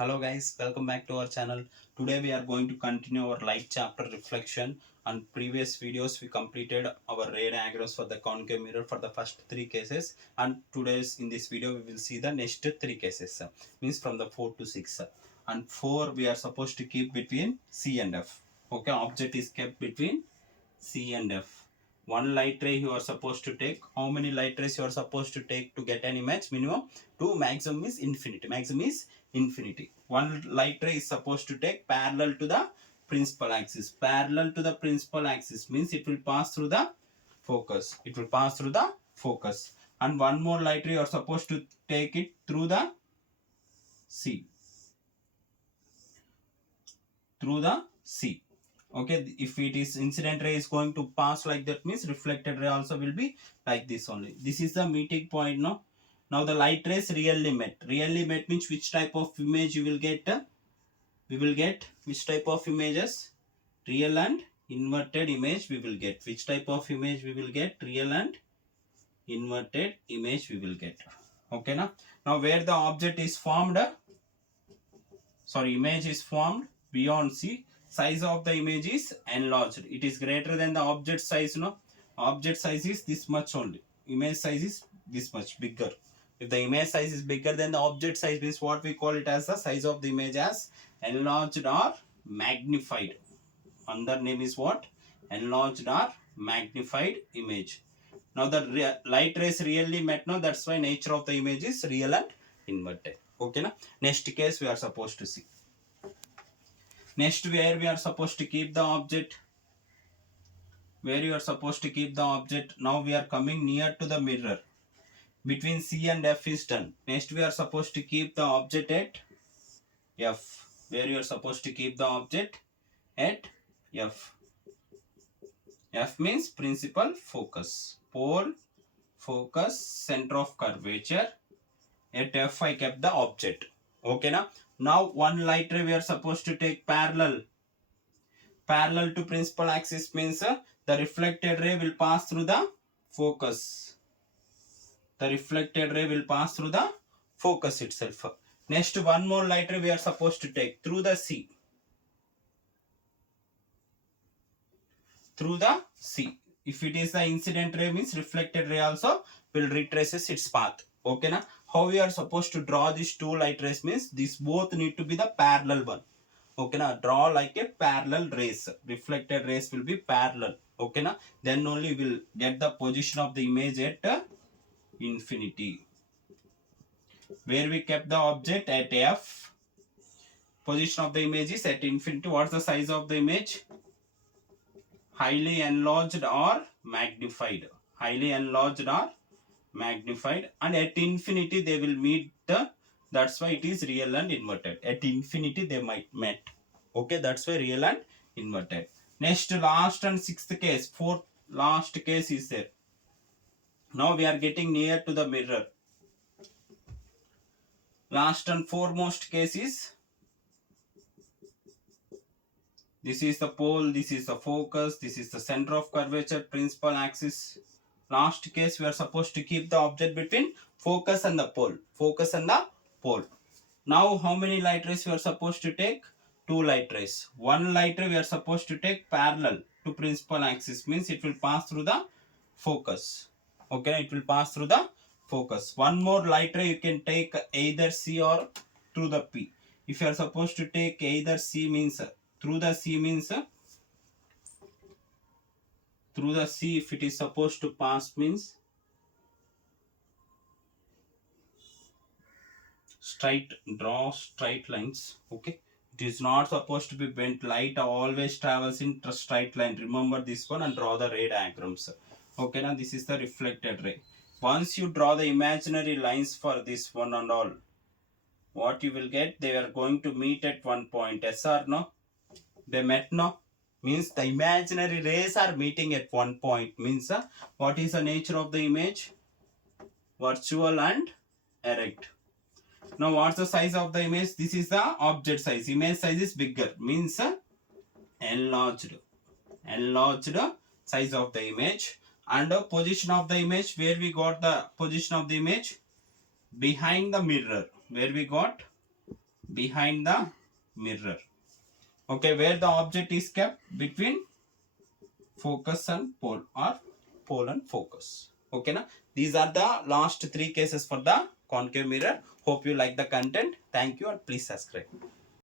Hello guys, welcome back to our channel. Today we are going to continue our light chapter reflection. On previous videos we completed our ray diagrams for the concave mirror for the first three cases, and today's in this video we will see the next three cases, means from the 4 to 6. And 4 we are supposed to keep between C and F. Okay, object is kept between C and F. One light ray you are supposed to take. How many light rays you are supposed to take to get an image? Minimum 2, maximum is infinity. Maximum is infinity. One light ray is supposed to take parallel to the principal axis. Parallel to the principal axis means it will pass through the focus. It will pass through the focus. And one more light ray you are supposed to take it through the C. Through the C. Okay, if it is incident ray is going to pass like that, means reflected ray also will be like this only. This is the meeting point. Now the light rays really met. Really met means which type of image you will get? We will get which type of images? Real and inverted image we will get. Which type of image we will get? Real and inverted image we will get. Okay, now where the object is formed, image is formed beyond C, size of the image is enlarged. It is greater than the object size. Object size is this much only. Image size is this much bigger. If the image size is bigger than the object size, means what we call it as the size of the image as enlarged or magnified. Another name is what? Enlarged or magnified image. Now the light rays really met. That's why nature of the image is real and inverted. Okay, next case we are supposed to see. Next, where we are supposed to keep the object? Where you are supposed to keep the object? Now we are coming near to the mirror. Between C and F is done. Next, we are supposed to keep the object at F. Where you are supposed to keep the object? At F. F means principal focus. Pole, focus, center of curvature. At F I kept the object. Okay, now one light ray we are supposed to take parallel to principal axis, means the reflected ray will pass through the focus. The reflected ray will pass through the focus itself. Next, one more light ray we are supposed to take through the C. Through the C. If it is the incident ray, means reflected ray also will retraces its path. Okay, how we are supposed to draw these two light rays, means these both need to be the parallel one. Okay, draw like a parallel rays. Reflected rays will be parallel. Okay, then only we will get the position of the image at infinity. Where we kept the object at F, position of the image is at infinity. What's the size of the image? Highly enlarged or magnified. Highly enlarged or magnified, and at infinity they will meet the, that's why it is real and inverted. At infinity they might met. Okay, that's why real and inverted. Next, last and sixth case, fourth last case is there. Now we are getting near to the mirror. Last and foremost case is, this is the pole, this is the focus, this is the center of curvature, principal axis. Last case we are supposed to keep the object between focus and the pole. Focus and the pole. Now how many light rays we are supposed to take? 2 light rays. One light ray we are supposed to take parallel to principal axis, means it will pass through the focus. Okay, it will pass through the focus. One more light ray you can take either C or through the P. If you are supposed to take either C, means through the C, means through the C, if it is supposed to pass, means draw straight lines. Okay, it is not supposed to be bent. Light always travels in straight line. Remember this one and draw the ray diagrams. Okay, now this is the reflected ray. Once you draw the imaginary lines for this one and all, what you will get? They are going to meet at one point. Yes or no? They met, no? Means the imaginary rays are meeting at one point. Means what is the nature of the image? Virtual and erect. Now what's the size of the image? This is the object size. Image size is bigger. Means enlarged. Enlarged size of the image. And position of the image. Where we got the position of the image? Behind the mirror. Where we got? behind the mirror. Okay, where the object is kept between focus and pole, or pole and focus. Okay na, these are the last three cases for the concave mirror. Hope you like the content. Thank you and please subscribe.